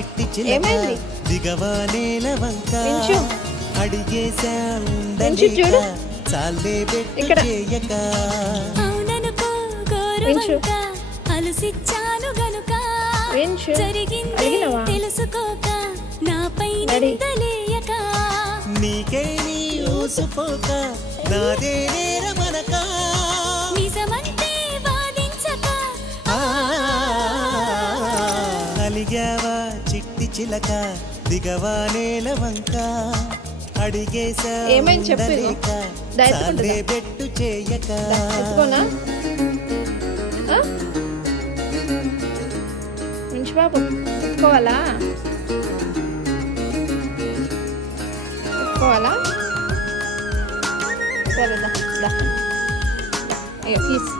చిట్టి చిలక ఏమైంది? దిగవా నేల వంక వించు. అడిగేశా వించు చూడు. చాలే ఇక్కడ. చేయక అవుననుకో వించు. గోరువంక అలసిచ్చాను గనుక వించు. జరిగింది అడిగినవా? తెలుసుకోక నాపై డాడీ. నిందలేయక నీకే నీ ఊసుపోక నాదే నేరమనక నిజమంటే వాదించక అలిగావా చిట్టి చిలక దిగవా నేల వంక అడిగేశా ఏమైంది చెప్పు ఇదిగో. ఉండలేక డైరెక్ట్ చాలే ఉంటుందా? బెట్టు చేయక ఎత్తుకోనా మంచి బాబు ఎత్తుకోవాలా ఎత్తుకోవాలా సరే దా దా అయ్యో ప్లీజ్